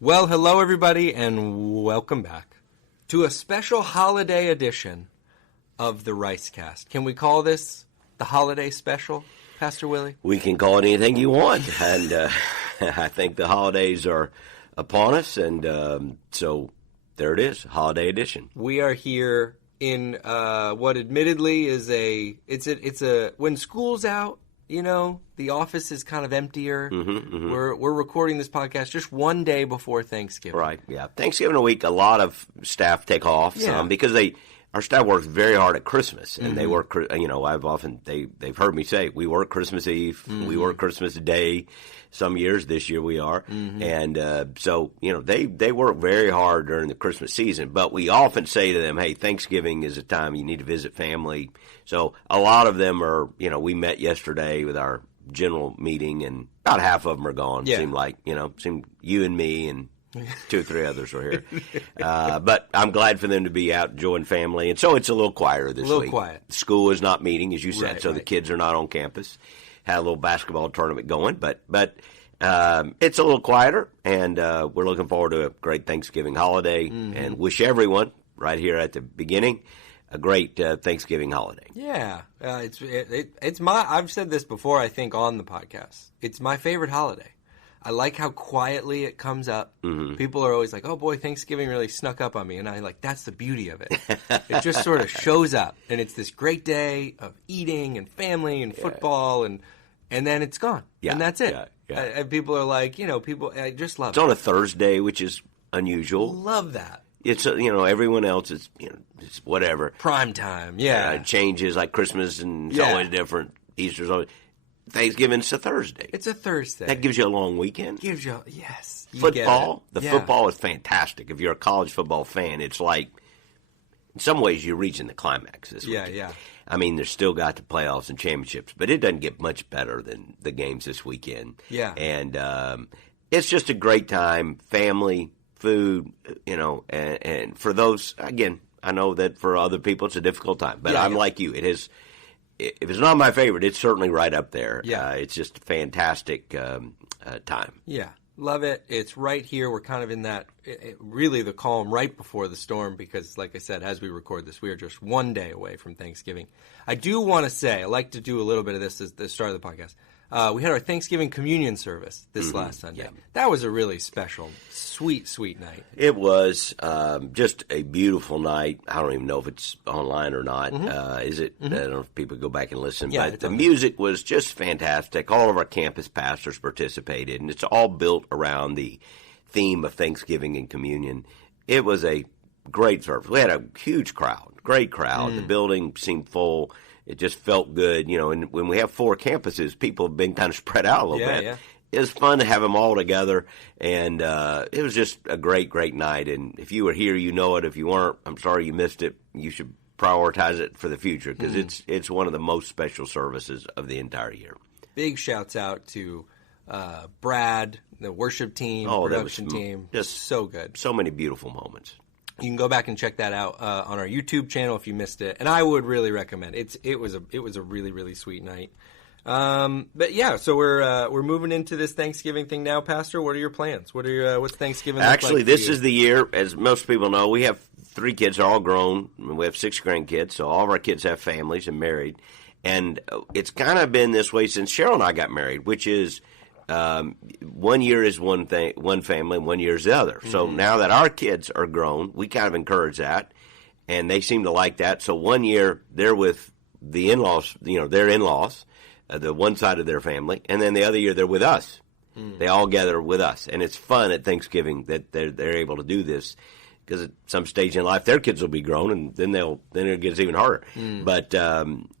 Well, hello everybody, and welcome back to a special holiday edition of the Ricecast. Can we call this the holiday special, Pastor Willie? We can call it anything you want, and I think the holidays are upon us, and so there it is, holiday edition. We are here in what admittedly is it's a when school's out, you know, the office is kind of emptier. We're recording this podcast just one day before Thanksgiving. Right, yeah. Thanksgiving week, a lot of staff take off because our staff works very hard at Christmas, and they work, they've heard me say, we work Christmas Eve, we work Christmas Day, some years, this year we are, and so, they work very hard during the Christmas season, but we often say to them, hey, Thanksgiving is a time you need to visit family, so a lot of them are, we met yesterday with our general meeting, and about half of them are gone, seemed like, seemed you and me, and 2 or 3 others were here. But I'm glad for them to be out enjoying family. And so it's a little quieter this week. A little quiet. School is not meeting, as you said, right, so the kids are not on campus. Had a little basketball tournament going, but it's a little quieter, and we're looking forward to a great Thanksgiving holiday and wish everyone right here at the beginning a great Thanksgiving holiday. Yeah. It's I've said this before, I think, on the podcast. It's my favorite holiday. I like how quietly it comes up. People are always like, oh boy, Thanksgiving really snuck up on me. And that's the beauty of it. It just sort of shows up. And it's this great day of eating and family and football. And then it's gone. Yeah, and that's it. Yeah. And people are like, I just love it. It's on a Thursday, which is unusual. Love that. It's, everyone else is, it's whatever. Prime time, yeah. It changes, like Christmas, and it's always different. Easter's always... Thanksgiving's a Thursday. It's a Thursday. That gives you a long weekend. Yes. Football. The football is fantastic. If you're a college football fan, it's like, in some ways, you're reaching the climax this weekend. Yeah. I mean, there's still got the playoffs and championships, but it doesn't get much better than the games this weekend. Yeah. And it's just a great time. Family, food, and for those, again, I know that for other people it's a difficult time, but I'm like you. It is. If it's not my favorite, it's certainly right up there. Yeah. It's just a fantastic time. Yeah, love it. It's right here. We're kind of in that, really the calm right before the storm because, like I said, as we record this, we are just one day away from Thanksgiving. I do want to say, I like to do a little bit of this at the start of the podcast. We had our Thanksgiving communion service this last Sunday. Yeah. That was a really special, sweet night. It was just a beautiful night. I don't even know if it's online or not. Is it? I don't know if people go back and listen. Yeah, but the music was just fantastic. All of our campus pastors participated, and it's all built around the theme of Thanksgiving and communion. It was a great service. We had a huge crowd, great crowd. The building seemed full. It just felt good, and when we have 4 campuses, people have been kind of spread out a little bit. Yeah. It was fun to have them all together, and it was just a great night. And if you were here, you know it. If you weren't, I'm sorry you missed it. You should prioritize it for the future because it's one of the most special services of the entire year. Big shouts out to Brad, the worship team, production team. Just so good. So many beautiful moments. You can go back and check that out on our YouTube channel if you missed it, and I would really recommend it. It was a really sweet night. But yeah, so we're moving into this Thanksgiving thing now, Pastor. What are your plans? What's Thanksgiving? Actually, like this is the year, as most people know. We have 3 kids, they're all grown. We have 6 grandkids, so all of our kids have families and married, and it's kind of been this way since Cheryl and I got married, which is. 1 year is one family, and 1 year is the other. So now that our kids are grown, we kind of encourage that, and they seem to like that. So 1 year they're with the in-laws, their in-laws, the one side of their family, and then the other year they're with us. They all gather with us, and it's fun at Thanksgiving that they're able to do this because at some stage in life their kids will be grown, and then it gets even harder. But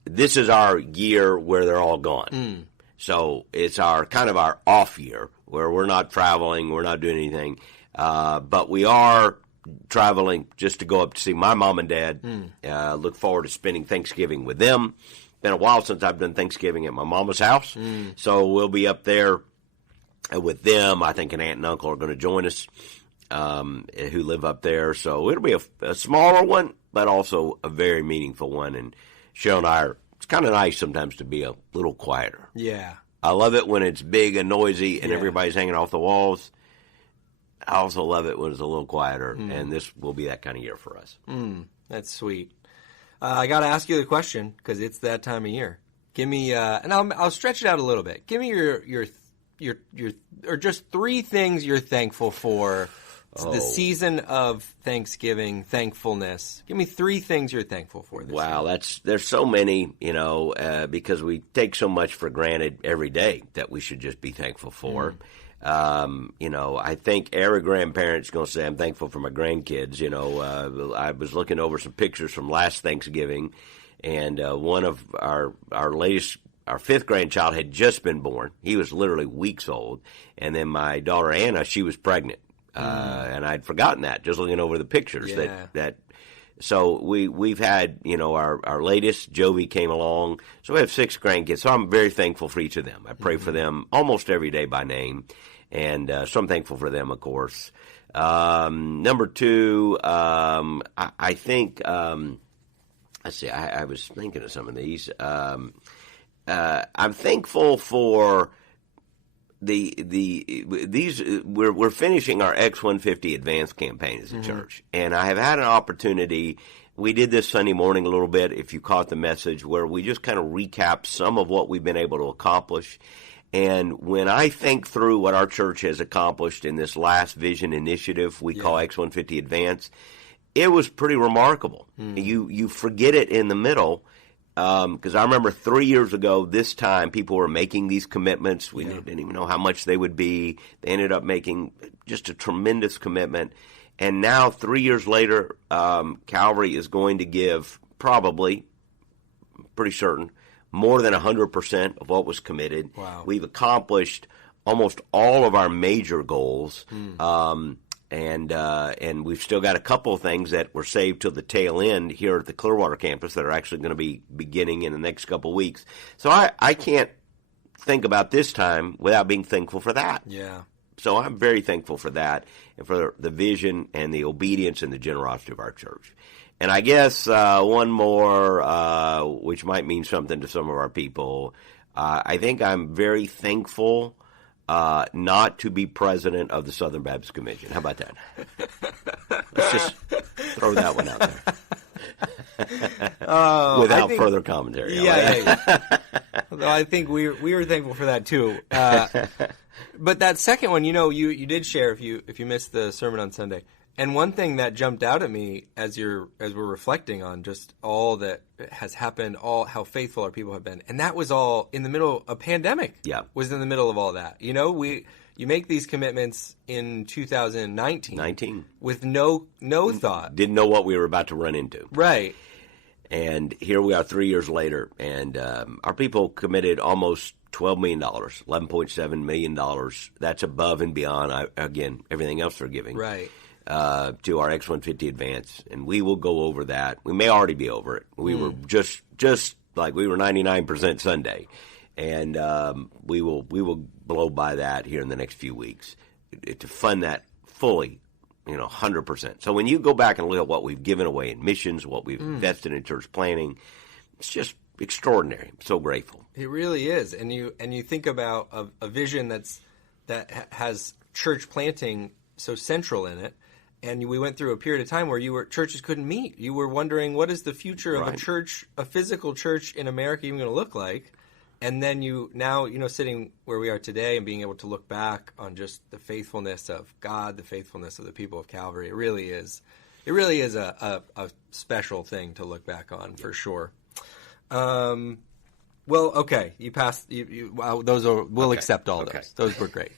this is our year where they're all gone. So it's our kind of our off year where we're not traveling, we're not doing anything, but we are traveling just to go up to see my mom and dad. Look forward to spending Thanksgiving with them. Been a while since I've done Thanksgiving at my mama's house, so we'll be up there with them. I think an aunt and uncle are going to join us who live up there. So it'll be a smaller one, but also a very meaningful one. And Cheryl and I are. It's kind of nice sometimes to be a little quieter. Yeah. I love it when it's big and noisy and everybody's hanging off the walls. I also love it when it's a little quieter, and this will be that kind of year for us. That's sweet. I got to ask you the question because it's that time of year. Give me, and I'll stretch it out a little bit. Give me your or just 3 things you're thankful for. It's the season of Thanksgiving, thankfulness. Give me 3 things you're thankful for this year. There's so many, because we take so much for granted every day that we should just be thankful for. I think every grandparent's going to say, I'm thankful for my grandkids. I was looking over some pictures from last Thanksgiving, and one of our 5th grandchild had just been born. He was literally weeks old. And then my daughter Anna, she was pregnant. And I'd forgotten that, just looking over the pictures. So we've had, our latest, Jovi, came along. So we have 6 grandkids. So I'm very thankful for each of them. I pray for them almost every day by name. And so I'm thankful for them, of course. Number 2, I think, let's see, I was thinking of some of these. I'm thankful for we're finishing our X-150 Advanced campaign as a church, and I have had an opportunity. We did this Sunday morning a little bit, if you caught the message, where we just kind of recap some of what we've been able to accomplish. And when I think through what our church has accomplished in this last vision initiative we call X-150 Advance, it was pretty remarkable. You forget it in the middle. Because I remember 3 years ago, this time, people were making these commitments. We didn't even know how much they would be. They ended up making just a tremendous commitment. And now, 3 years later, Calvary is going to give probably, pretty certain, more than 100% of what was committed. Wow. We've accomplished almost all of our major goals. And we've still got a couple of things that were saved till the tail end here at the Clearwater campus that are actually going to be beginning in the next couple of weeks. So I can't think about this time without being thankful for that. Yeah. So I'm very thankful for that and for the vision and the obedience and the generosity of our church. And I guess one more, which might mean something to some of our people, I think I'm very thankful not to be president of the Southern Baptist Convention. How about that? Let's just throw that one out there. Without further commentary. Yeah. Although I think we were thankful for that too. But that second one, you did share if you missed the sermon on Sunday. And one thing that jumped out at me as we're reflecting on just all that has happened, all how faithful our people have been, and that was all in the middle of a pandemic. Yeah, was in the middle of all that. You make these commitments in 2019 with no thought. Didn't know what we were about to run into. Right. And here we are 3 years later, and our people committed almost $12 million, $11.7 million. That's above and beyond, again, everything else they're giving. Right. To our X-150 Advance, and we will go over that. We may already be over it. We were just like we were 99% Sunday, and we will blow by that here in the next few weeks to fund that fully, 100%. So when you go back and look at what we've given away in missions, what we've invested in church planning, it's just extraordinary. I'm so grateful. It really is, and you think about a vision that has church planting so central in it. And we went through a period of time where churches couldn't meet. You were wondering, what is the future of a physical church in America even going to look like? And then sitting where we are today and being able to look back on just the faithfulness of God, the faithfulness of the people of Calvary, it really is a special thing to look back on for sure. Well, okay, you passed. We'll accept all those. Those were great.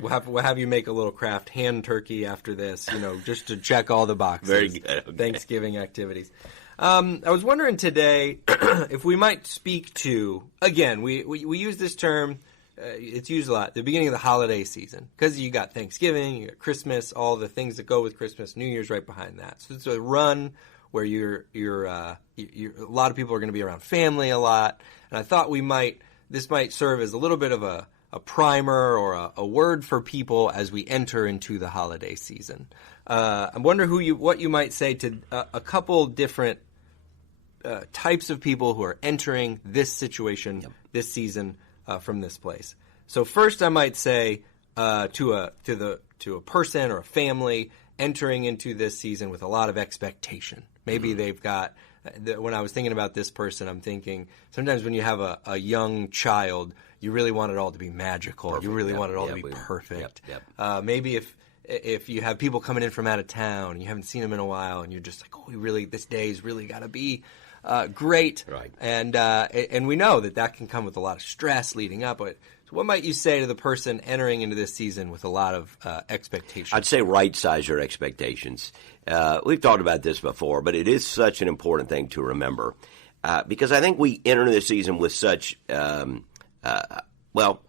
We'll have you make a little craft hand turkey after this, just to check all the boxes. Very good. Okay. Thanksgiving activities. I was wondering today if we might speak to, again, we use this term, it's used a lot, the beginning of the holiday season, because you got Thanksgiving, you got Christmas, all the things that go with Christmas, New Year's right behind that. So it's a run where a lot of people are going to be around family a lot, and I thought this might serve as a little bit of a primer or a word for people as we enter into the holiday season. I wonder what you might say to a couple different types of people who are entering this situation, this season, from this place. So first I might say to a person or a family entering into this season with a lot of expectation. Maybe they've got. When I was thinking about this person, I'm thinking sometimes when you have a young child, you really want it all to be magical. Perfect. You really want it all to be perfect. Maybe if you have people coming in from out of town and you haven't seen them in a while, and you're just like, oh, this day's really got to be great. Right. And we know that can come with a lot of stress leading up. But so what might you say to the person entering into this season with a lot of expectations? I'd say right-size your expectations. We've talked about this before, but it is such an important thing to remember because I think we enter this season with such high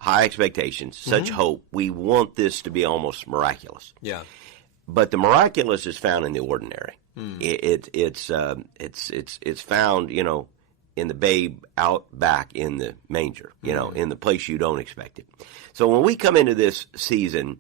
expectations, such hope. We want this to be almost miraculous. Yeah. But the miraculous is found in the ordinary. It's found, in the babe out back in the manger, in the place you don't expect it. So when we come into this season,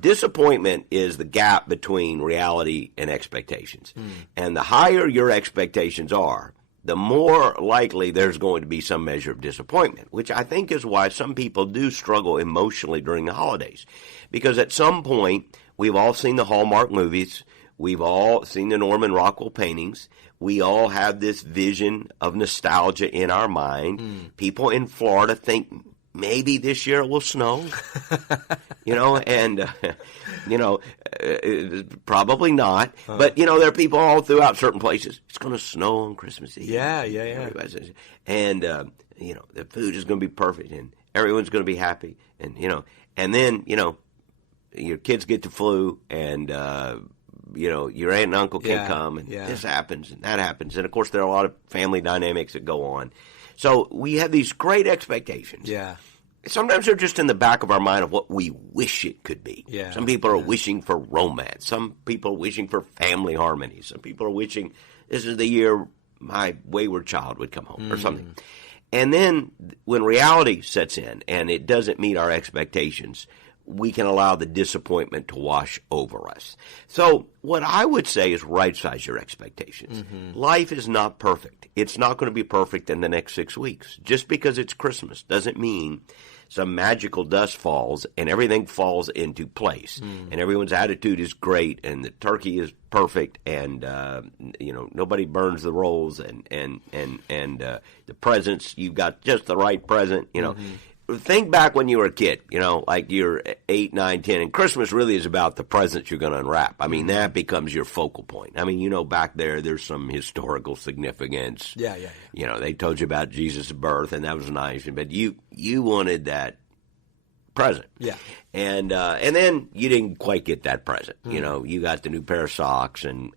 disappointment is the gap between reality and expectations. And the higher your expectations are, the more likely there's going to be some measure of disappointment, which I think is why some people do struggle emotionally during the holidays. Because at some point, we've all seen the Hallmark movies. We've all seen the Norman Rockwell paintings. We all have this vision of nostalgia in our mind. People in Florida think maybe this year it will snow, probably not. But, there are people all throughout certain places. It's going to snow on Christmas Eve. Yeah. And, the food is going to be perfect and everyone's going to be happy. And then, your kids get the flu and, your aunt and uncle can't come and this happens and that happens. And, of course, there are a lot of family dynamics that go on. So we have these great expectations. Yeah. Sometimes they're just in the back of our mind of what we wish it could be. Yeah. Some people are wishing for romance. Some people are wishing for family harmony. Some people are wishing this is the year my wayward child would come home or something. And then when reality sets in and it doesn't meet our expectations, we can allow the disappointment to wash over us. So what I would say is right-size your expectations. Life is not perfect. It's not going to be perfect in the next 6 weeks. Just because it's Christmas doesn't mean some magical dust falls and everything falls into place. And everyone's attitude is great and the turkey is perfect and, nobody burns the rolls and the presents, you've got just the right present, Think back when you were a kid, like you're 8, 9, 10, and Christmas really is about the presents you're going to unwrap. I mean, that becomes your focal point. I mean, back there's some historical significance. Yeah. They told you about Jesus' birth, and that was nice, but you wanted that present. Yeah. And then you didn't quite get that present. You got the new pair of socks and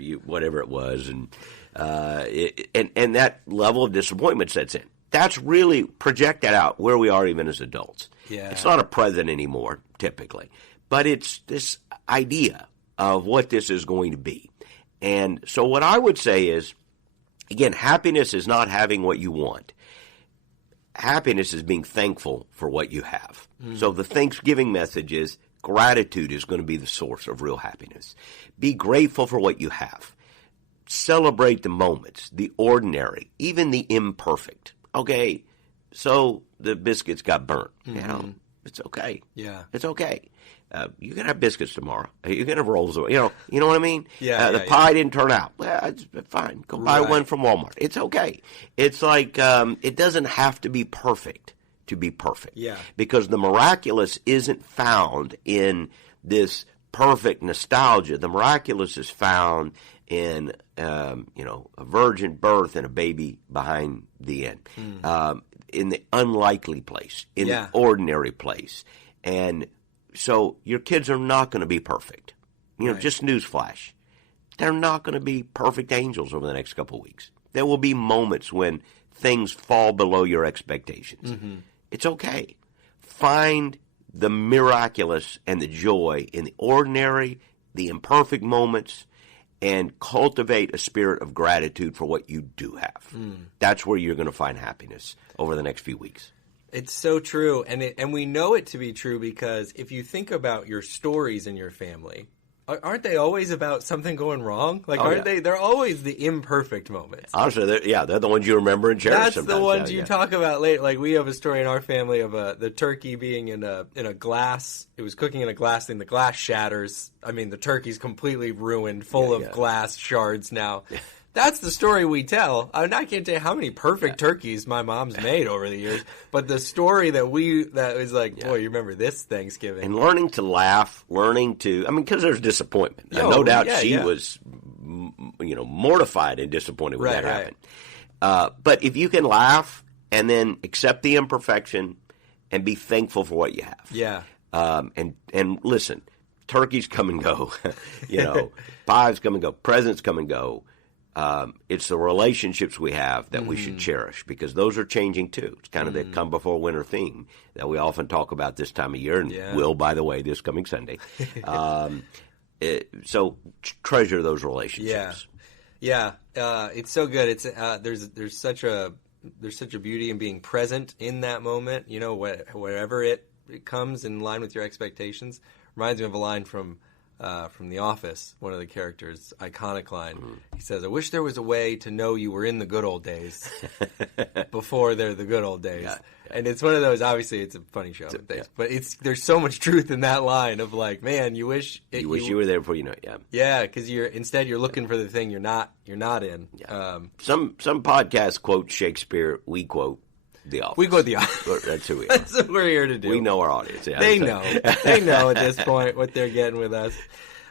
you whatever it was, and that level of disappointment sets in. That's really projected out where we are even as adults. Yeah. It's not a present anymore, typically. But it's this idea of what this is going to be. And so what I would say is, again, happiness is not having what you want. Happiness is being thankful for what you have. So the Thanksgiving message is gratitude is going to be the source of real happiness. Be grateful for what you have. Celebrate the moments, the ordinary, even the imperfect. Okay, so the biscuits got burnt. It's okay. Yeah, it's okay. You can have biscuits tomorrow. You can have rolls. You know what I mean. Yeah. Pie didn't turn out. Well, it's fine. Go buy one from Walmart. It's okay. It's like it doesn't have to be perfect to be perfect. Yeah, because the miraculous isn't found in this perfect nostalgia. The miraculous is found in a virgin birth and a baby behind the inn, in the unlikely place, in the ordinary place. And so your kids are not going to be perfect. Just newsflash. They're not going to be perfect angels over the next couple of weeks. There will be moments when things fall below your expectations. It's okay. Find the miraculous and the joy in the ordinary, the imperfect moments, and cultivate a spirit of gratitude for what you do have. That's where you're going to find happiness over the next few weeks. It's so true, and we know it to be true because if you think about your stories in your family, aren't they always about something going wrong? Like, Oh, yeah. they're always the imperfect moments. Honestly, they're the ones you remember and cherish. That's sometimes. the ones you talk about later. Like, we have a story in our family of the turkey being in a glass. It was cooking in a glass thing. The glass shatters. I mean, the turkey's completely ruined, full of glass shards now. That's the story we tell. I mean, I can't tell you how many perfect turkeys my mom's made over the years, but the story that was like, boy, you remember this Thanksgiving. And learning to laugh, because there's disappointment. No doubt she was, mortified and disappointed when that happened. But if you can laugh and then accept the imperfection and be thankful for what you have. And listen, turkeys come and go. Pies come and go. Presents come and go. It's the relationships we have that we should cherish, because those are changing too. It's kind of the come before winter theme that we often talk about this time of year, and will, by the way, this coming Sunday. So treasure those relationships. It's so good. It's there's such a beauty in being present in that moment. Wherever it comes in line with your expectations. Reminds me of a line from The Office, one of the characters' iconic line. He says, "I wish there was a way to know you were in the good old days before they're the good old days." And it's one of those, obviously it's a funny show, but there's so much truth in that line of like, man, you wish you were there before you know it. Yeah, because you're looking for the thing you're not in. Some podcasts quote Shakespeare, we quote The Office. We quote The Office. That's who we are. That's what we're here to do. We know our audience. Yeah, they know. They know at this point what they're getting with us.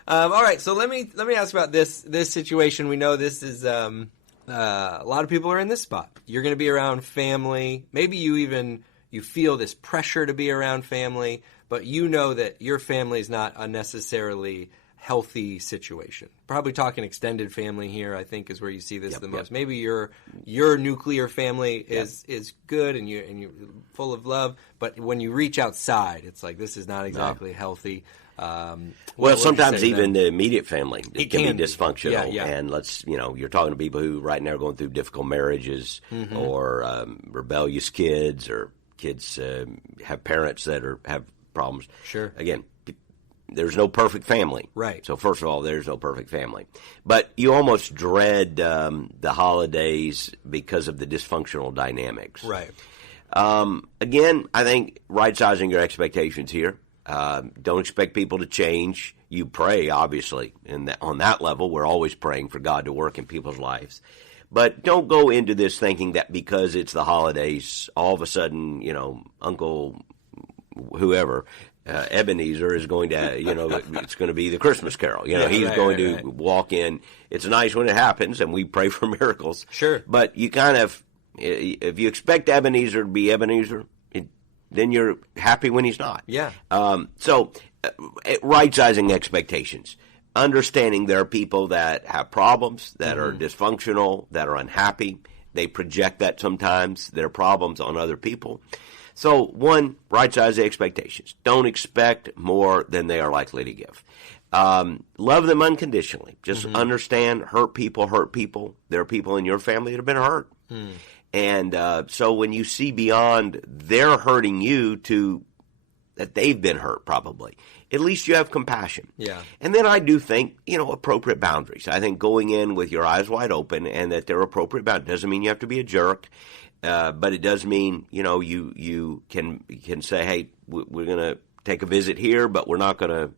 All right, so let me ask about this situation. We know this is a lot of people are in this spot. You're going to be around family. Maybe you feel this pressure to be around family, but you know that your family is not a necessarily healthy situation. Probably talking extended family here, I think, is where you see this the most. Maybe your nuclear family is good and you're full of love, but when you reach outside, it's like this is not exactly healthy. Well, sometimes even the immediate family it can be dysfunctional. Yeah. And you're talking to people who right now are going through difficult marriages or rebellious kids, or kids have parents that have problems. Sure. Again, there's no perfect family. Right. So first of all, there's no perfect family. But you almost dread the holidays because of the dysfunctional dynamics. Right. Again, I think right-sizing your expectations here. Don't expect people to change. You pray, obviously, and on that level, we're always praying for God to work in people's lives. But don't go into this thinking that because it's the holidays, all of a sudden, Uncle whoever, Ebenezer is going to, it's going to be the Christmas Carol. He's going to walk in. It's nice when it happens, and we pray for miracles. Sure. But you kind of, if you expect Ebenezer to be Ebenezer, then you're happy when he's not. Yeah. So right-sizing expectations. Understanding there are people that have problems, that are dysfunctional, that are unhappy. They project that sometimes, their problems on other people. So, one, right-size the expectations. Don't expect more than they are likely to give. Love them unconditionally. Just understand hurt people. There are people in your family that have been hurt. And so when you see beyond their hurting you to that they've been hurt probably, at least you have compassion. Yeah. And then I do think, appropriate boundaries. I think going in with your eyes wide open and that they're appropriate boundaries doesn't mean you have to be a jerk. But it does mean, you can say, hey, we're going to take a visit here, but we're not going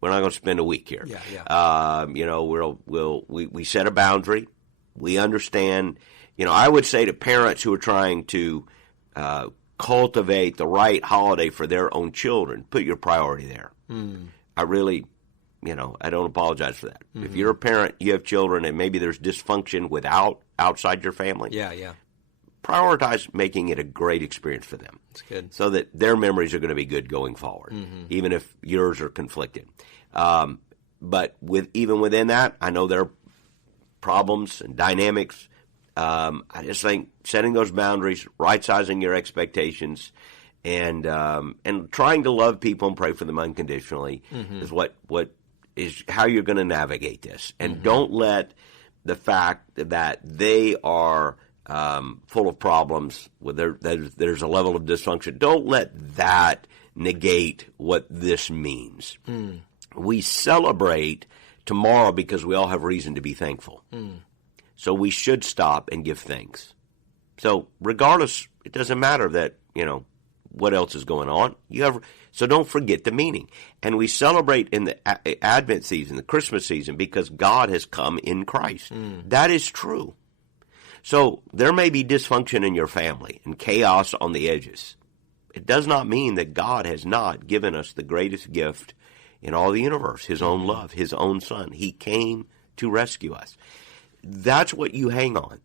to spend a week here. Yeah. We set a boundary. We understand. I would say to parents who are trying to cultivate the right holiday for their own children, put your priority there. I really, I don't apologize for that. If you're a parent, you have children, and maybe there's dysfunction outside your family. Yeah. Prioritize making it a great experience for them. That's good. So that their memories are going to be good going forward, even if yours are conflicted. But even within that, I know there are problems and dynamics. I just think setting those boundaries, right-sizing your expectations, and trying to love people and pray for them unconditionally is what is how you're going to navigate this. And don't let the fact that they are full of problems, there's a level of dysfunction. Don't let that negate what this means. we celebrate tomorrow because we all have reason to be thankful. So we should stop and give thanks. So regardless, it doesn't matter that, what else is going on. So don't forget the meaning. And we celebrate in the Advent season, the Christmas season, because God has come in Christ. That is true. So there may be dysfunction in your family and chaos on the edges. It does not mean that God has not given us the greatest gift in all the universe, his own love, his own son. He came to rescue us. That's what you hang on.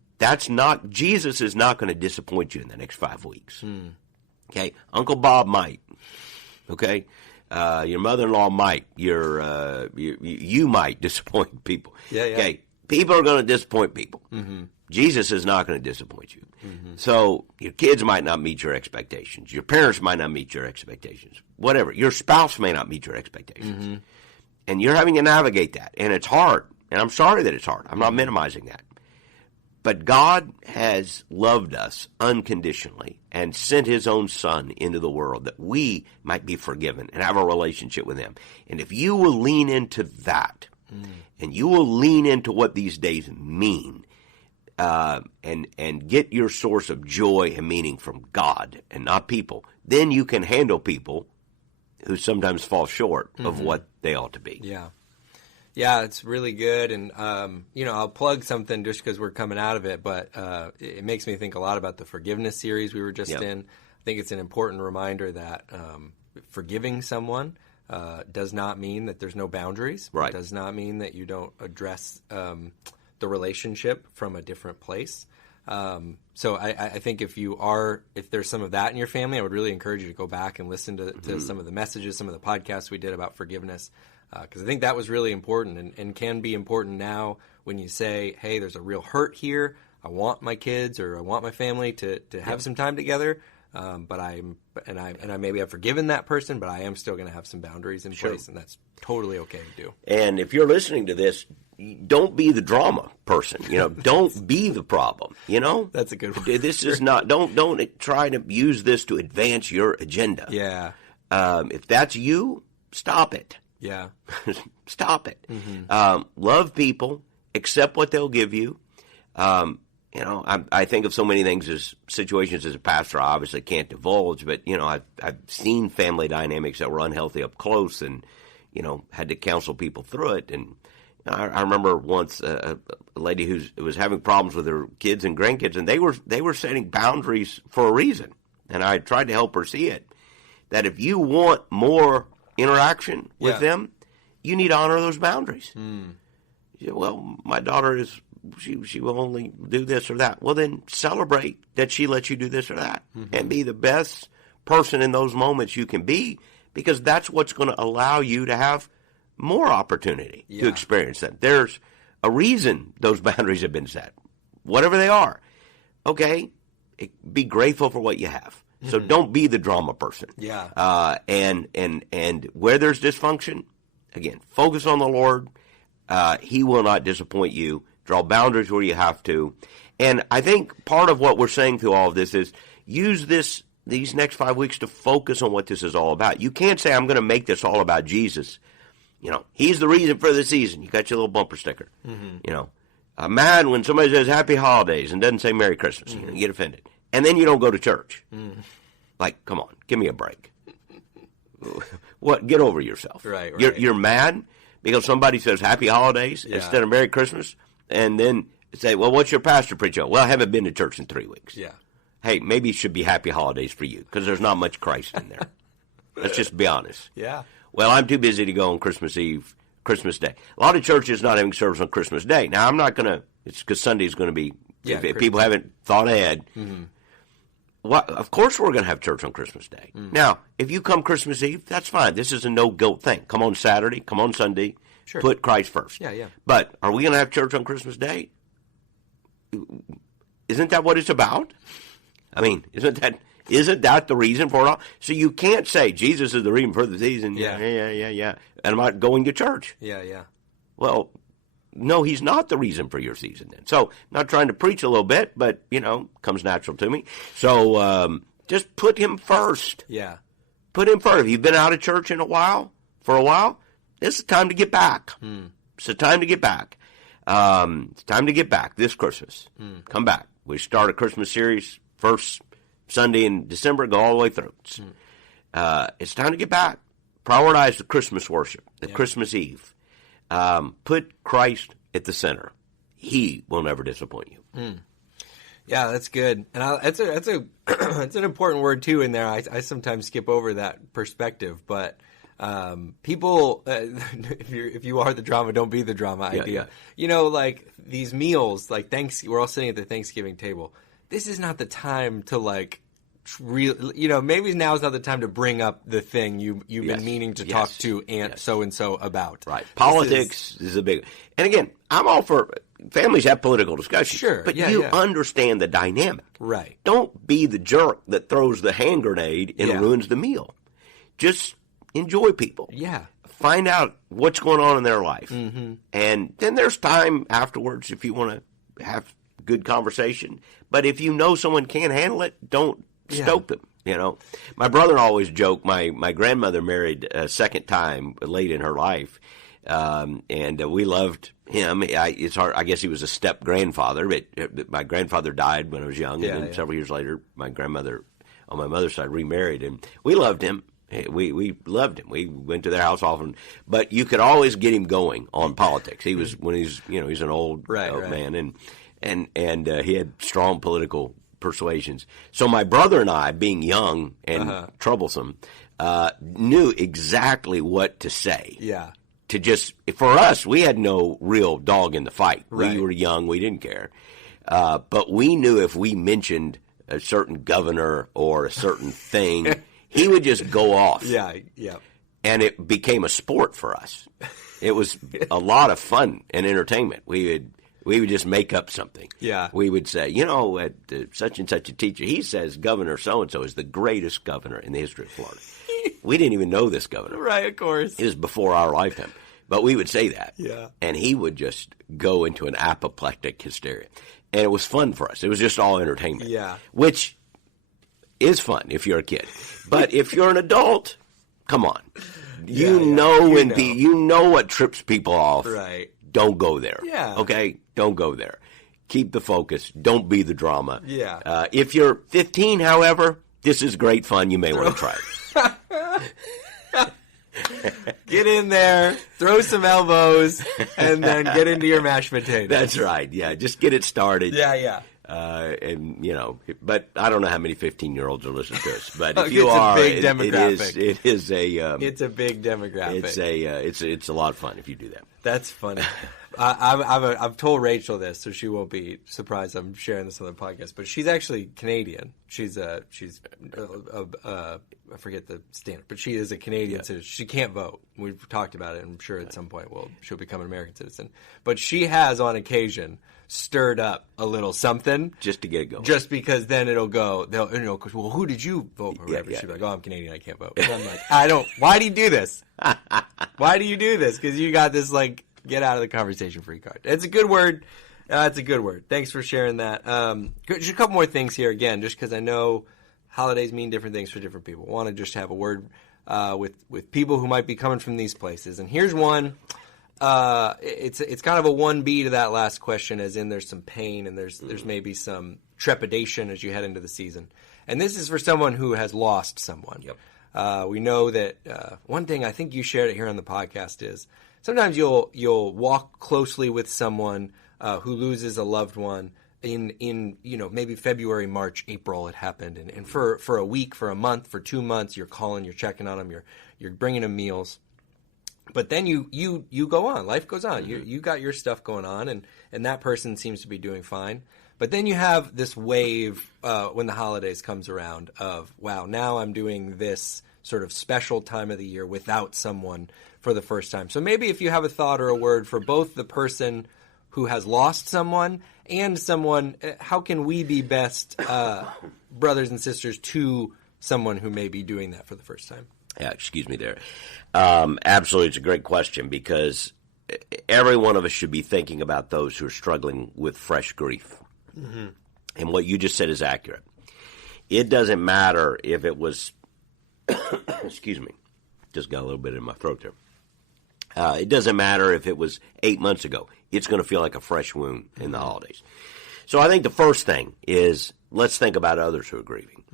Jesus is not going to disappoint you in the next 5 weeks. Okay? Uncle Bob might. Okay? Your mother-in-law might. You might disappoint people. Yeah. Okay? People are going to disappoint people. Jesus is not going to disappoint you. So your kids might not meet your expectations. Your parents might not meet your expectations. Whatever. Your spouse may not meet your expectations. And you're having to navigate that. And it's hard. And I'm sorry that it's hard. I'm not minimizing that. But God has loved us unconditionally and sent his own son into the world that we might be forgiven and have a relationship with him. And if you will lean into that, and you will lean into what these days mean, and get your source of joy and meaning from God and not people, then you can handle people who sometimes fall short of what they ought to be. Yeah, it's really good. And, I'll plug something just because we're coming out of it, but it makes me think a lot about the forgiveness series we were just in. I think it's an important reminder that forgiving someone does not mean that there's no boundaries. Right. It does not mean that you don't address the relationship from a different place. So I think if there's some of that in your family, I would really encourage you to go back and listen to some of the messages, some of the podcasts we did about forgiveness, because I think that was really important and can be important now when you say, hey, there's a real hurt here. I want my kids or I want my family to have some time together, but I maybe have forgiven that person, but I am still going to have some boundaries in place, and that's totally okay to do. And if you're listening to this, don't be the drama person. Don't be the problem. That's a good one. This is not. Don't try to use this to advance your agenda. Yeah. If that's you, stop it. Yeah. Stop it. Love people. Accept what they'll give you. I think of so many things as situations as a pastor. I obviously can't divulge, but I've seen family dynamics that were unhealthy up close, and had to counsel people through it. And I remember once a lady who was having problems with her kids and grandkids, and they were setting boundaries for a reason. And I tried to help her see it, that if you want more interaction with them, you need to honor those boundaries. She said, well, my daughter is. She will only do this or that. Well, then celebrate that she lets you do this or that, and be the best person in those moments you can be, because that's what's going to allow you to have more opportunity to experience that. There's a reason those boundaries have been set, whatever they are. Okay, be grateful for what you have. So don't be the drama person. And where there's dysfunction, again, focus on the Lord. He will not disappoint you. Draw boundaries where you have to. And I think part of what we're saying through all of this is use these next 5 weeks to focus on what this is all about. You can't say, I'm going to make this all about Jesus. He's the reason for the season. You got your little bumper sticker. I'm mad when somebody says Happy Holidays and doesn't say Merry Christmas. You get offended. And then you don't go to church. Like, come on, give me a break. What? Get over yourself. Right. You're mad because somebody says Happy Holidays instead of Merry Christmas. And then say, well, what's your pastor preach on? Well, I haven't been to church in 3 weeks. Hey, maybe it should be Happy Holidays for you, because there's not much Christ in there. Let's just be honest. Well, I'm too busy to go on Christmas Eve, Christmas Day. A lot of churches not having service on Christmas Day. Now, I'm not going to, it's because Sunday's going to be, if people haven't thought ahead. Well, of course we're going to have church on Christmas Day. Now, if you come Christmas Eve, that's fine. This is a no-guilt thing. Come on Saturday, come on Sunday. Sure. Put Christ first. But are we going to have church on Christmas Day? Isn't that what it's about? I mean, isn't that the reason for it all? So you can't say Jesus is the reason for the season. Yeah. And I'm not going to church. Well, no, he's not the reason for your season then. So I'm not trying to preach a little bit, but, comes natural to me. So just put him first. Put him first. If you've been out of church for a while, this is time to get back. It's a time to get back. It's time to get back this Christmas. Come back. We start a Christmas series first Sunday in December, go all the way through. It's time to get back. Prioritize the Christmas worship, the Christmas Eve. Put Christ at the center. He will never disappoint you. Yeah, that's good, and that's it's an important word too in there. I sometimes skip over that perspective, but people, if you are the drama, don't be the drama idea. You know, like these meals, like we're all sitting at the Thanksgiving table. This is not the time to like. Maybe now is not the time to bring up the thing you've been meaning to talk to Aunt so-and-so about. Right. Politics is a big... And again, I'm all for... Families have political discussions. Sure. But you understand the dynamic. Right. Don't be the jerk that throws the hand grenade and ruins the meal. Just enjoy people. Yeah. Find out what's going on in their life. And then there's time afterwards if you want to have good conversation. But if you know someone can't handle it, don't stoke them, you know. My brother always joked, my grandmother married a second time late in her life, and we loved him. It's hard, I guess he was a step-grandfather, but my grandfather died when I was young, and then several years later, my grandmother on my mother's side remarried, and we loved him. We loved him. We went to their house often, but you could always get him going on politics. He was, when he's an old man, and he had strong political persuasions. So my brother and I, being young and troublesome, knew exactly what to say. Yeah. To just, for us, we had no real dog in the fight. Right. We were young. We didn't care. But we knew if we mentioned a certain governor or a certain thing, he would just go off. Yeah. And it became a sport for us. It was a lot of fun and entertainment. We would just make up something. Yeah. We would say, at such and such a teacher, he says Governor so-and-so is the greatest governor in the history of Florida. We didn't even know this governor. Right, of course. It was before our lifetime. But we would say that. Yeah. And he would just go into an apoplectic hysteria. And it was fun for us. It was just all entertainment. Yeah. Which is fun if you're a kid. But if you're an adult, come on. You know what trips people off. Right. Don't go there. Yeah. Okay? Don't go there. Keep the focus. Don't be the drama. Yeah. If you're 15, however, this is great fun. You may want to try it. Get in there, throw some elbows, and then get into your mashed potatoes. That's right. Yeah. Just get it started. Yeah. But I don't know how many 15-year-olds are listening to us. But if It's you are, a big demographic. it is a. It's a big demographic. It's a lot of fun if you do that. That's funny. I've told Rachel this, so she won't be surprised I'm sharing this on the podcast. But she's actually Canadian. She's I forget the standard, but she is a Canadian citizen. She can't vote. We've talked about it. I'm sure at some point she'll become an American citizen. But she has, on occasion, stirred up a little something just to get it going. Just because then it'll go. Because well, who did you vote for? She'll be like, oh, I'm Canadian. I can't vote. And I'm like, I don't. Why do you do this? Why do you do this? Because you got this like get out of the conversation free card. It's a good word. It's a good word. Thanks for sharing that. Just a couple more things here again, just because I know holidays mean different things for different people. I want to just have a word with people who might be coming from these places. And here's one. It's kind of a 1B to that last question, as in there's some pain and there's maybe some trepidation as you head into the season. And this is for someone who has lost someone. Yep. We know that one thing I think you shared it here on the podcast is sometimes you'll walk closely with someone who loses a loved one in maybe February, March, April it happened, and for a week, for a month, for 2 months, you're calling, you're checking on them, you're bringing them meals. But then you go on. Life goes on. Mm-hmm. You got your stuff going on, and that person seems to be doing fine. But then you have this wave when the holidays comes around of, wow, now I'm doing this sort of special time of the year without someone for the first time. So maybe if you have a thought or a word for both the person who has lost someone and someone, how can we be best brothers and sisters to someone who may be doing that for the first time? Yeah, excuse me there. Absolutely, it's a great question because every one of us should be thinking about those who are struggling with fresh grief. Mm-hmm. And what you just said is accurate. It doesn't matter if it was, excuse me, just got a little bit in my throat there. It doesn't matter if it was 8 months ago. It's going to feel like a fresh wound in the holidays. So I think the first thing is let's think about others who are grieving.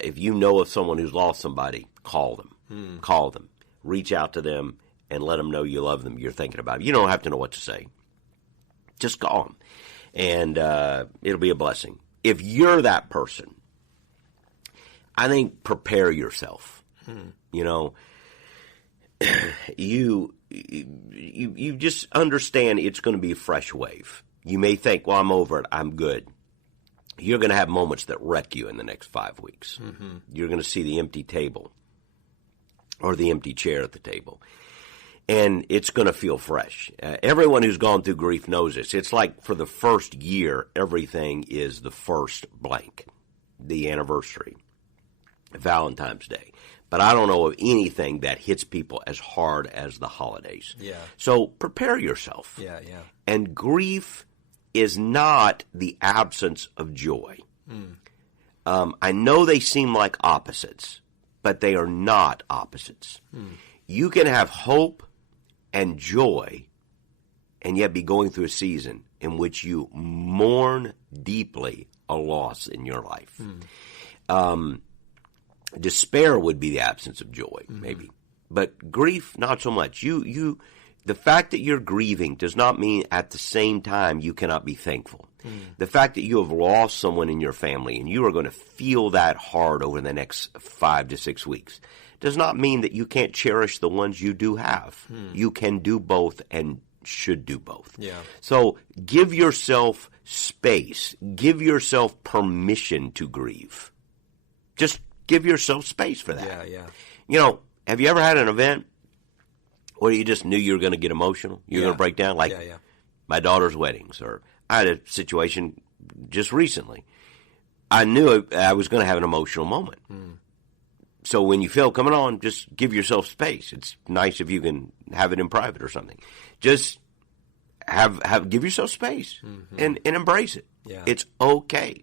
If you know of someone who's lost somebody, call them. Call them. Reach out to them and let them know you love them, you're thinking about them. You don't have to know what to say. Just call them. And it'll be a blessing. If you're that person, I think prepare yourself. You know, you just understand it's going to be a fresh wave. You may think, well, I'm over it. I'm good. You're going to have moments that wreck you in the next 5 weeks. You're going to see the empty table or the empty chair at the table. And it's going to feel fresh. Everyone who's gone through grief knows this. It's like for the first year, everything is the first blank, the anniversary, Valentine's Day. But I don't know of anything that hits people as hard as the holidays. Yeah. So prepare yourself. Yeah. And grief is not the absence of joy. I know they seem like opposites, but they are not opposites. You can have hope and joy and yet be going through a season in which you mourn deeply a loss in your life. Despair would be the absence of joy, maybe. But grief, not so much. The fact that you're grieving does not mean at the same time you cannot be thankful. The fact that you have lost someone in your family and you are going to feel that hard over the next 5 to 6 weeks does not mean that you can't cherish the ones you do have. You can do both and should do both. Yeah. So give yourself space. Give yourself permission to grieve. Just give yourself space for that. Yeah. You know, have you ever had an event where you just knew you were going to get emotional? You're going to break down? Like my daughter's weddings, or I had a situation just recently. I knew I was going to have an emotional moment. So when you feel coming on, just give yourself space. It's nice if you can have it in private or something. Just give yourself space and embrace it. Yeah. It's okay.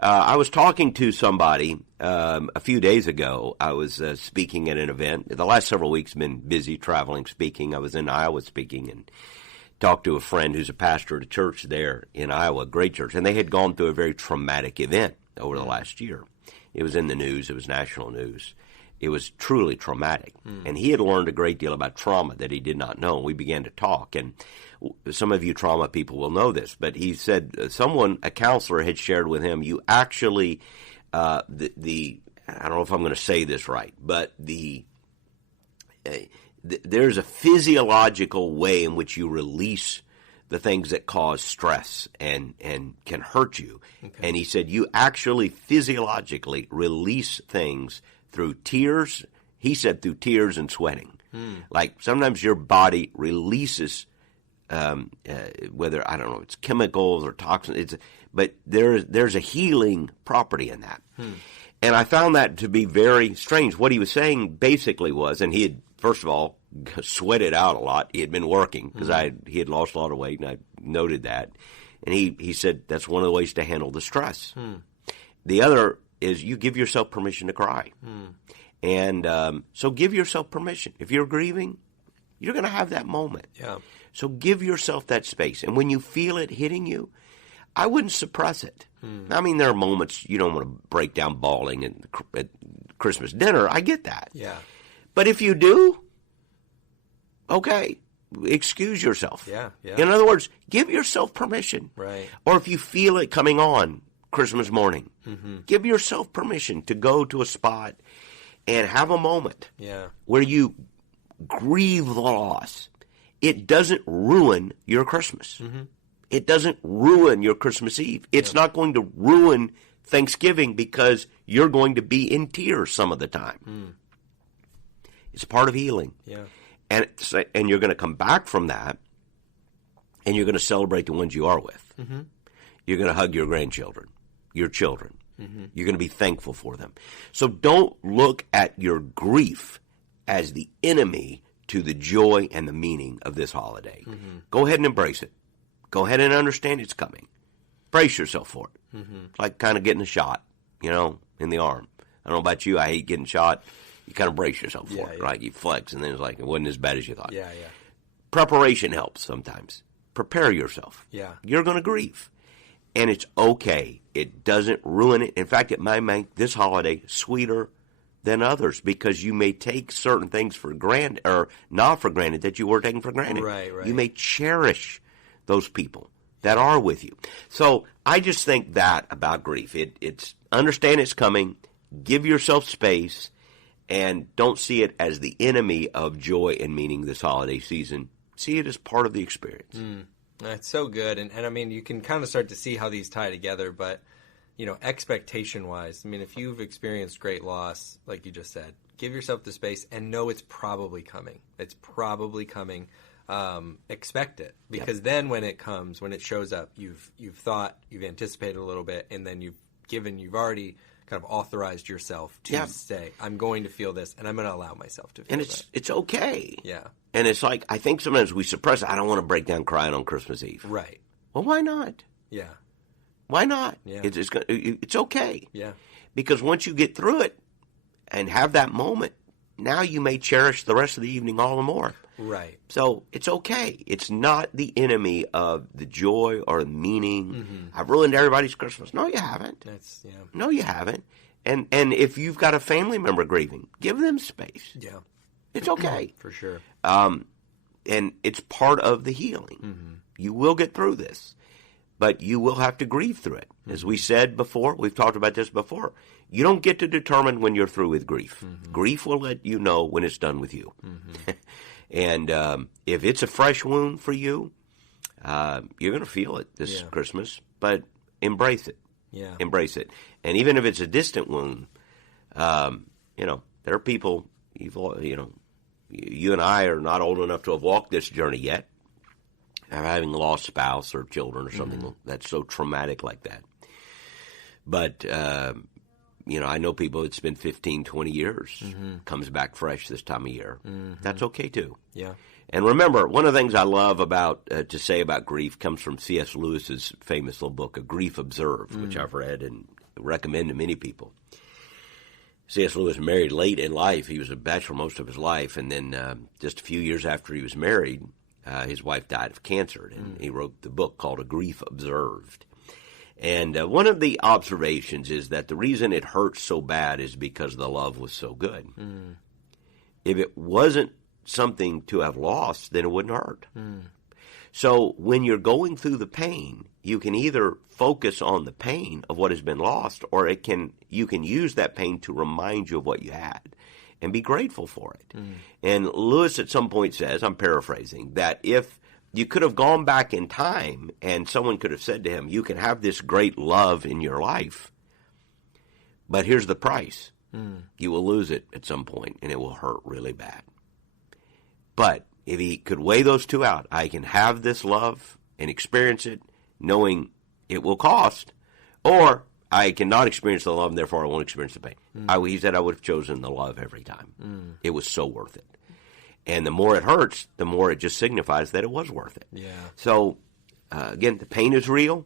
I was talking to somebody a few days ago. I was speaking at an event. The last several weeks have been busy traveling, speaking. I was in Iowa speaking and talked to a friend who's a pastor at a church there in Iowa, a great church, and they had gone through a very traumatic event over the last year. It was in the news. It was national news. It was truly traumatic. And he had learned a great deal about trauma that he did not know. We began to talk, and some of you trauma people will know this, but he said a counselor had shared with him, you actually, I don't know if I'm going to say this right, but there's a physiological way in which you release the things that cause stress and can hurt you. Okay. And he said you actually physiologically release things through tears. He said through tears and sweating. Like sometimes your body releases whether, I don't know, it's chemicals or toxins, but there's a healing property in that. And I found that to be very strange. What he was saying basically was, and he had, first of all, sweated out a lot. He had been working because he had lost a lot of weight, and I noted that. And he said that's one of the ways to handle the stress. The other is you give yourself permission to cry. And so give yourself permission. If you're grieving, you're going to have that moment. Yeah. So give yourself that space. And when you feel it hitting you, I wouldn't suppress it. I mean, there are moments you don't want to break down bawling at Christmas dinner. I get that. Yeah. But if you do, okay, excuse yourself. Yeah. In other words, give yourself permission. Right. Or if you feel it coming on Christmas morning, give yourself permission to go to a spot and have a moment where you grieve the loss. It doesn't ruin your Christmas. It doesn't ruin your Christmas Eve. It's not going to ruin Thanksgiving because you're going to be in tears some of the time. It's part of healing. Yeah. And you're going to come back from that, and you're going to celebrate the ones you are with. You're going to hug your grandchildren, your children. You're going to be thankful for them. So don't look at your grief as the enemy to the joy and the meaning of this holiday. Go ahead and embrace it. Go ahead and understand it's coming. Brace yourself for it. Like kind of getting a shot, in the arm. I don't know about you. I hate getting shot. you kind of brace yourself for it, right? You flex, and then it's like, it wasn't as bad as you thought. Yeah. Preparation helps sometimes. Prepare yourself. Yeah. You're going to grieve. And it's okay. It doesn't ruin it. In fact, it might make this holiday sweeter than others because you may take certain things for granted or not for granted that you were taking for granted. Right. You may cherish those people that are with you. So I just think that about grief. It's understand it's coming, give yourself space, and don't see it as the enemy of joy and meaning this holiday season. See it as part of the experience. That's so good. And I mean, you can kind of start to see how these tie together, but, expectation-wise, I mean, if you've experienced great loss, like you just said, give yourself the space and know it's probably coming. It's probably coming. Expect it. Because then when it comes, when it shows up, you've thought, you've anticipated a little bit, and then you've already kind of authorized yourself to say, I'm going to feel this, and I'm going to allow myself to feel and that. it's okay. Yeah. And it's like, I think sometimes we suppress it. I don't want to break down crying on Christmas Eve. Right. Well, why not? Yeah. Why not? Yeah. It's okay. Yeah. Because once you get through it and have that moment, now you may cherish the rest of the evening all the more. Right. So it's okay. It's not the enemy of the joy or the meaning. I've ruined everybody's Christmas. No, you haven't. No, you haven't. And if you've got a family member grieving, give them space. Yeah. It's okay. For sure. And it's part of the healing. You will get through this, but you will have to grieve through it. As we said before, we've talked about this before, you don't get to determine when you're through with grief. Grief will let you know when it's done with you. And if it's a fresh wound for you, you're going to feel it this Christmas, but embrace it. Yeah. Embrace it. And even if it's a distant wound, there are people, you and I are not old enough to have walked this journey yet, having lost spouse or children or something that's so traumatic like that. But, I know people, it's been 15, 20 years, comes back fresh this time of year. That's okay, too. Yeah. And remember, one of the things I love to say about grief comes from C.S. Lewis's famous little book, A Grief Observed, which I've read and recommend to many people. C.S. Lewis married late in life. He was a bachelor most of his life, and then just a few years after he was married, his wife died of cancer, and he wrote the book called A Grief Observed. And one of the observations is that the reason it hurts so bad is because the love was so good. If it wasn't something to have lost, then it wouldn't hurt. So when you're going through the pain, you can either focus on the pain of what has been lost, or you can use that pain to remind you of what you had and be grateful for it. And Lewis at some point says, I'm paraphrasing, that if you could have gone back in time and someone could have said to him, you can have this great love in your life, but here's the price. You will lose it at some point, and it will hurt really bad. But if he could weigh those two out, I can have this love and experience it knowing it will cost, or I cannot experience the love and therefore I won't experience the pain. He said I would have chosen the love every time. It was so worth it. And the more it hurts, the more it just signifies that it was worth it. Yeah. So, again, the pain is real.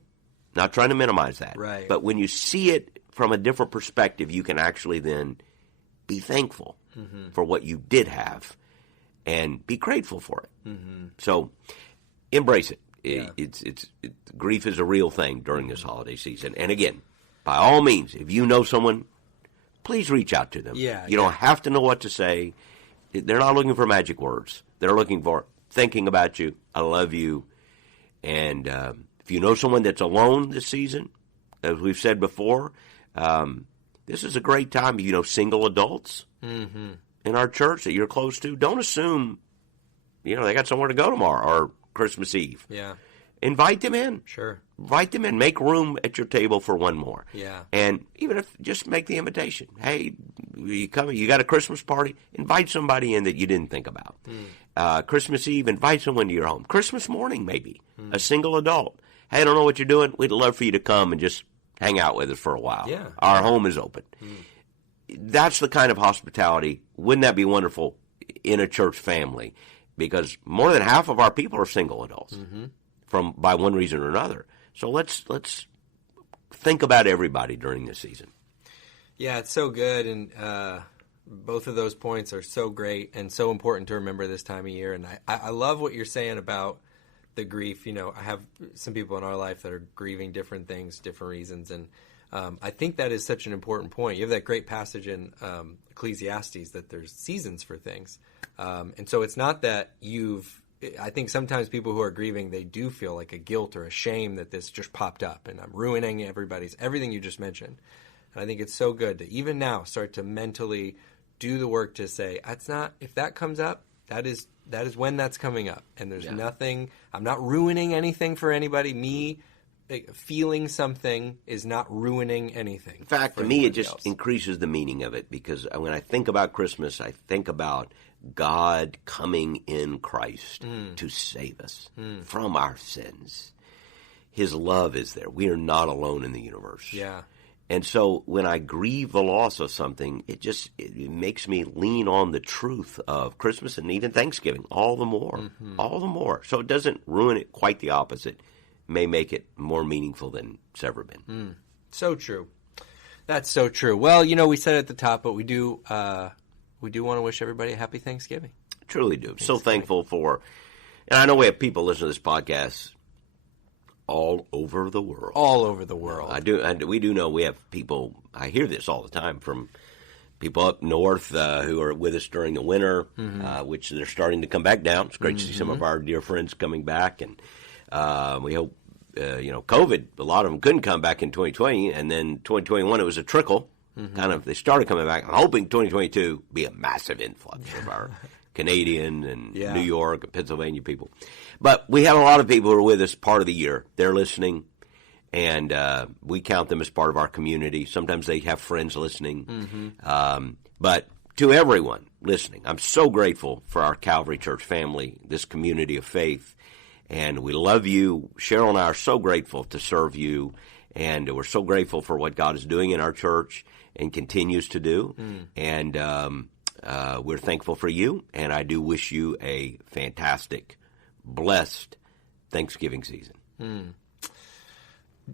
Not trying to minimize that. Right. But when you see it from a different perspective, you can actually then be thankful for what you did have and be grateful for it. So, embrace it. Yeah. Grief is a real thing during this holiday season. And again, by all means, if you know someone, please reach out to them. Yeah, you don't have to know what to say. They're not looking for magic words. They're looking for thinking about you, I love you. And if you know someone that's alone this season, as we've said before, this is a great time. Single adults in our church that you're close to, don't assume, they got somewhere to go tomorrow or Christmas Eve. Yeah. Invite them in. Sure. Invite them in. Make room at your table for one more. Yeah. And even if just make the invitation. Hey, you coming? You got a Christmas party? Invite somebody in that you didn't think about. Christmas Eve, invite someone to your home. Christmas morning, maybe. A single adult. Hey, I don't know what you're doing. We'd love for you to come and just hang out with us for a while. Yeah. Our home is open. That's the kind of hospitality. Wouldn't that be wonderful in a church family? Because more than half of our people are single adults by one reason or another. So let's think about everybody during this season. Yeah, it's so good. And Both of those points are so great and so important to remember this time of year. And I love what you're saying about the grief. You know, I have some people in our life that are grieving different things, different reasons. And I think that is such an important point. You have that great passage in Ecclesiastes that there's seasons for things. And so it's not that I think sometimes people who are grieving, they do feel like a guilt or a shame that this just popped up and I'm ruining everything you just mentioned. And I think it's so good to even now start to mentally do the work to say, if that comes up, that is when that's coming up. And there's nothing, I'm not ruining anything for anybody. Me feeling something is not ruining anything. In fact, to me, it just increases the meaning of it, because when I think about Christmas, I think about God coming in Christ to save us from our sins. His love is there. We are not alone in the universe. Yeah. And so when I grieve the loss of something, it makes me lean on the truth of Christmas and even Thanksgiving all the more. So it doesn't ruin it, quite the opposite. It may make it more meaningful than it's ever been. So true. That's so true. Well, we said it at the top, but we do want to wish everybody a happy Thanksgiving. Truly do. So thankful for, and I know we have people listening to this podcast all over the world. All over the world. We do know we have people, I hear this all the time from people up north who are with us during the winter, which they're starting to come back down. It's great to see some of our dear friends coming back, and we hope, COVID, a lot of them couldn't come back in 2020, and then 2021 it was a trickle. They started coming back. I'm hoping 2022 be a massive influx of our Canadian and New York and Pennsylvania people. But we have a lot of people who are with us part of the year. They're listening, and we count them as part of our community. Sometimes they have friends listening. But to everyone listening, I'm so grateful for our Calvary Church family, this community of faith, and we love you. Cheryl and I are so grateful to serve you, and we're so grateful for what God is doing in our church and continues to do. And we're thankful for you, and I do wish you a fantastic, blessed Thanksgiving season.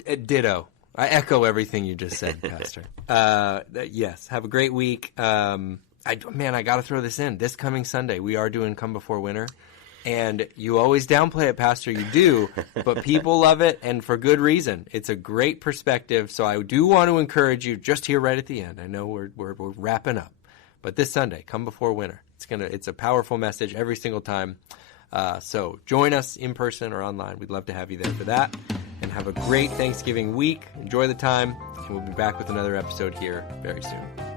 Ditto. I echo everything you just said, Pastor. Yes, have a great week. I got to throw this in. This coming Sunday, we are doing Come Before Winter. And you always downplay it, Pastor. You do, but people love it, and for good reason. It's a great perspective, so I do want to encourage you just here right at the end. I know we're wrapping up, but this Sunday, Come Before Winter. It's a powerful message every single time. So join us in person or online. We'd love to have you there for that. And have a great Thanksgiving week. Enjoy the time, and we'll be back with another episode here very soon.